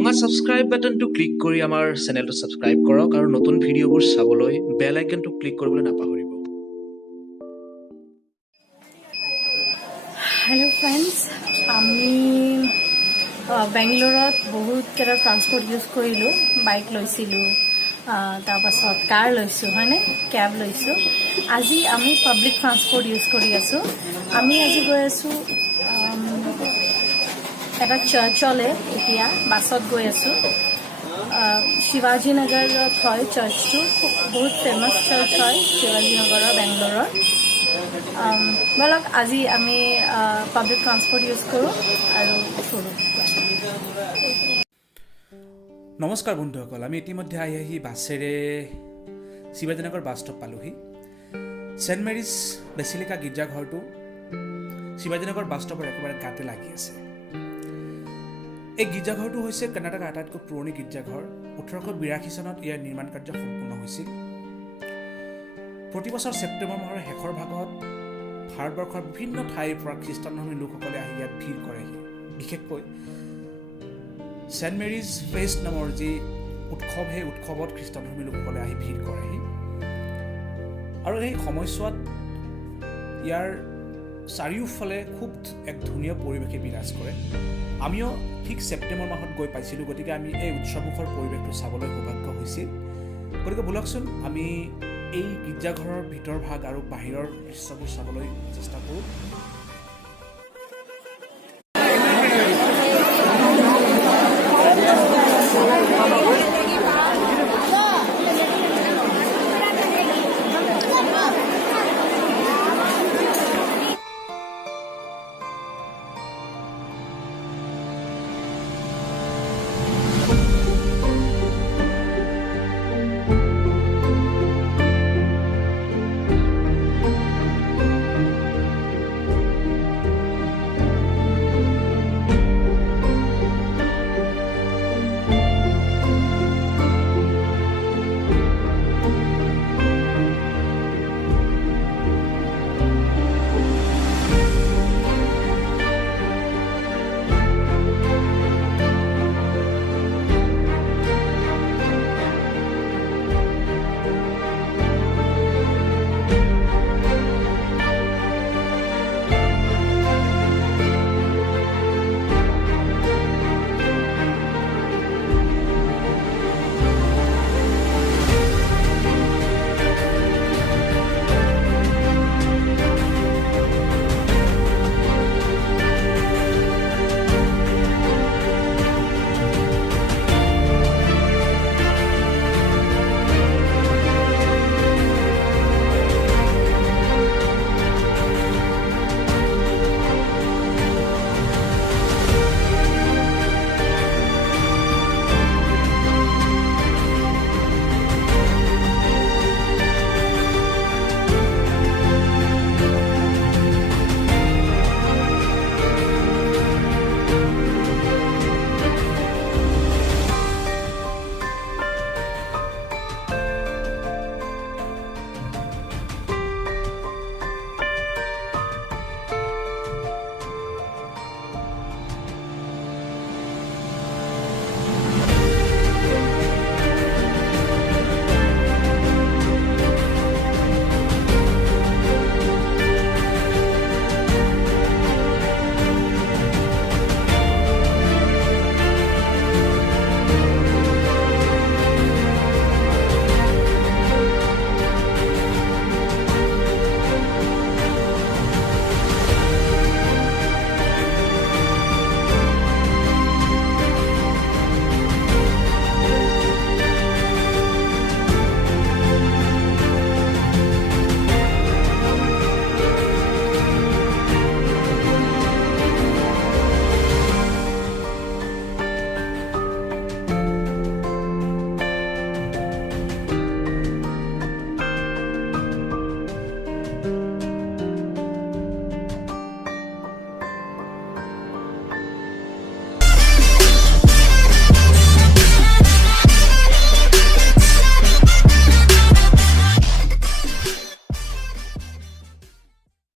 ৰঙা সাবস্ক্ৰাইব বাটনটো ক্লিক কৰি আমাৰ চেনেলটো সাবস্ক্ৰাইব কৰক আৰু নতুন ভিডিঅ'বোৰ চাবলৈ বেল আইকনটো ক্লিক কৰিবলৈ নাপাহৰিব। হেল্ল' ফ্ৰেণ্ডছ, আমি বেংগলোৰত বহুত কেইটা ট্ৰান্সপৰ্ট ইউজ কৰিলোঁ। বাইক লৈছিলোঁ, তাৰপাছত কাৰ লৈছোঁ, হয়নে, কেব লৈছোঁ। আজি আমি পাব্লিক ট্ৰান্সপৰ্ট ইউজ কৰি আছোঁ। আমি আজি গৈ আছোঁ এটা চাৰ্চলৈ। এতিয়া বাছত গৈ আছোঁ। শিৱাজী নগৰত হয় চাৰ্চটো, বহুত ফেমাছ চাৰ্চ হয় শিৱাজী নগৰৰ, বেংগলোৰৰ। বলক আজি আমি পাব্লিক ট্ৰান্সপৰ্ট ইউজ কৰোঁ আৰু ফুৰোঁ। নমস্কাৰ বন্ধুসকল, আমি ইতিমধ্যে আহি বাছেৰে শিৱাজীনগৰ বাছ ষ্টপ পালোহি। Saint marriage basilica গীৰ্জাঘৰটো Shivajinagar bus ষ্টপৰ একেবাৰে গাতে লাগি আছে। এই গীৰ্জাঘৰটো হৈছে কৰ্ণাটকৰ আটাইতকৈ পুৰণি গীৰ্জাঘৰ। 1882 চনত ইয়াৰ নিৰ্মাণ কাৰ্য সম্পূৰ্ণ হৈছিল। প্ৰতিবছৰ ছেপ্টেম্বৰ মাহৰ শেষৰ ভাগত ভাৰতবৰ্ষৰ বিভিন্ন ঠাইৰ পৰা খ্ৰীষ্টানধৰ্মী লোকসকলে আহি ইয়াত ভিৰ কৰেহি। বিশেষকৈ ছেইণ্ট মেৰিজ ফেষ্ট নামৰ যি উৎসৱ, সেই উৎসৱত খ্ৰীষ্টানধৰ্মী লোকসকলে আহি ভিৰ কৰেহি। আৰু এই সময়ছোৱাত ইয়াৰ চাৰিওফালে খুব এক ধুনীয়া পৰিৱেশে বিৰাজ কৰে। আমিও ঠিক ছেপ্টেম্বৰ মাহত গৈ পাইছিলোঁ, গতিকে আমি এই উৎসৱমুখৰ পৰিৱেশটো চাবলৈ সৌভাগ্য হৈছিল। গতিকে ব'লকচোন আমি এই গীৰ্জাঘৰৰ ভিতৰ ভাগ আৰু বাহিৰৰ দৃশ্যবোৰ চাবলৈ চেষ্টা কৰোঁ।